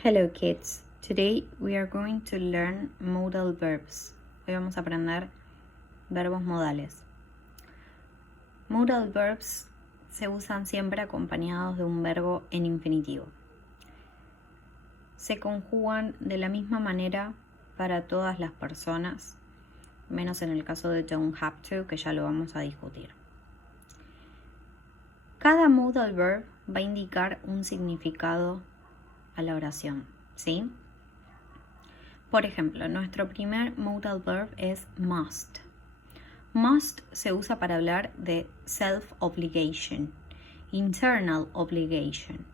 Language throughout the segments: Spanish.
Hello kids, today we are going to learn modal verbs. Hoy vamos a aprender verbos modales. Modal verbs se usan siempre acompañados de un verbo en infinitivo. Se conjugan de la misma manera para todas las personas, menos en el caso de don't have to, que ya lo vamos a discutir. Cada modal verb va a indicar un significado a la oración, ¿sí? Por ejemplo, nuestro primer modal verb es must. Must se usa para hablar de self-obligation, internal obligation.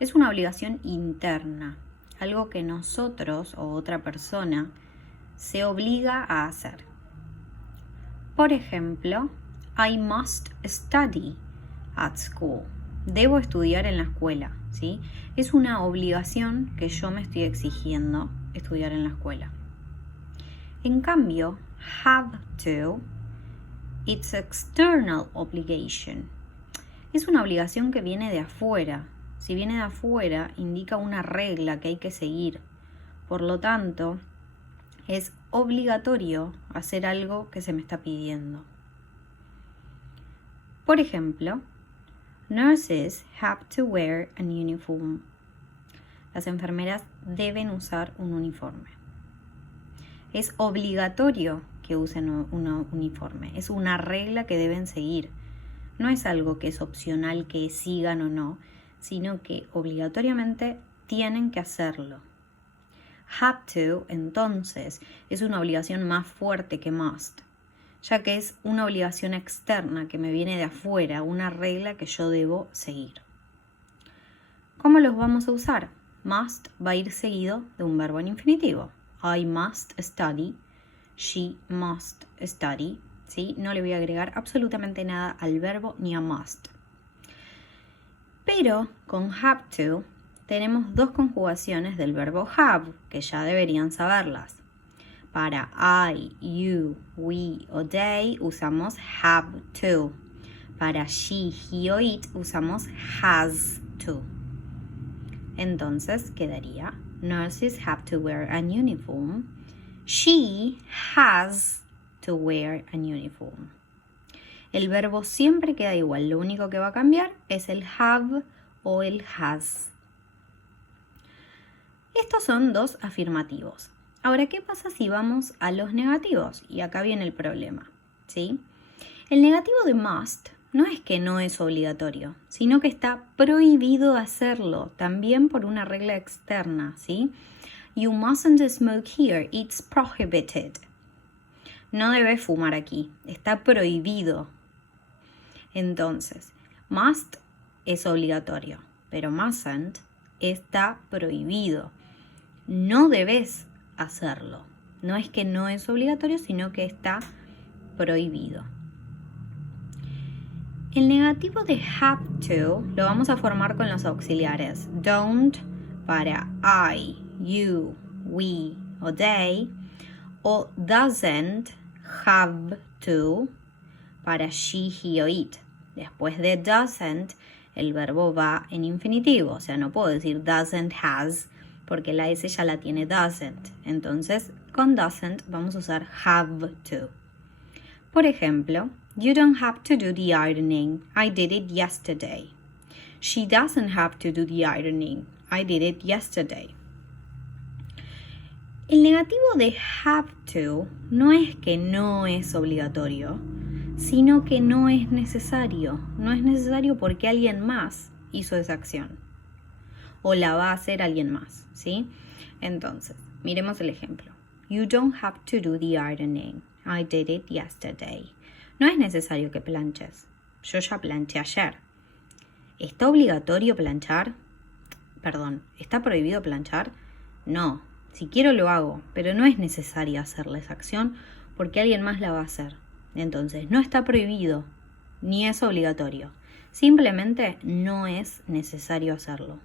Es una obligación interna, algo que nosotros o otra persona se obliga a hacer. Por ejemplo, I must study at school. Debo estudiar en la escuela, ¿sí? Es una obligación que yo me estoy exigiendo estudiar en la escuela. En cambio, have to, it's external obligation. Es una obligación que viene de afuera. Si viene de afuera, indica una regla que hay que seguir. Por lo tanto, es obligatorio hacer algo que se me está pidiendo. Por ejemplo, nurses have to wear an uniform. Las enfermeras deben usar un uniforme. Es obligatorio que usen un uniforme. Es una regla que deben seguir. No es algo que es opcional que sigan o no, sino que obligatoriamente tienen que hacerlo. Have to, entonces, es una obligación más fuerte que must, ya que es una obligación externa que me viene de afuera, una regla que yo debo seguir. ¿Cómo los vamos a usar? Must va a ir seguido de un verbo en infinitivo. I must study, she must study, ¿sí? No le voy a agregar absolutamente nada al verbo ni a must. Pero con have to tenemos dos conjugaciones del verbo have, que ya deberían saberlas. Para I, you, we o they usamos have to. Para she, he o it usamos has to. Entonces quedaría nurses have to wear an uniform. She has to wear an uniform. El verbo siempre queda igual. Lo único que va a cambiar es el have o el has. Estos son dos afirmativos. Ahora, ¿qué pasa si vamos a los negativos? Y acá viene el problema, ¿sí? El negativo de must no es que no es obligatorio, sino que está prohibido hacerlo, también por una regla externa, ¿sí? You mustn't smoke here, it's prohibited. No debes fumar aquí, está prohibido. Entonces, must es obligatorio, pero mustn't está prohibido. No debes hacerlo. No es que no es obligatorio, sino que está prohibido. El negativo de have to lo vamos a formar con los auxiliares don't para I, you, we o they, o doesn't have to para she, he o it. Después de doesn't, el verbo va en infinitivo, o sea, no puedo decir doesn't has, porque la S ya la tiene doesn't. Entonces, con doesn't vamos a usar have to. Por ejemplo, you don't have to do the ironing. I did it yesterday. She doesn't have to do the ironing. I did it yesterday. El negativo de have to no es que no es obligatorio, sino que no es necesario. No es necesario porque alguien más hizo esa acción. O la va a hacer alguien más, ¿sí? Entonces, miremos el ejemplo. You don't have to do the ironing. I did it yesterday. No es necesario que planches. Yo ya planché ayer. ¿Está obligatorio planchar? Perdón, ¿está prohibido planchar? No. Si quiero lo hago, pero no es necesario hacerle esa acción porque alguien más la va a hacer. Entonces, no está prohibido, ni es obligatorio. Simplemente no es necesario hacerlo.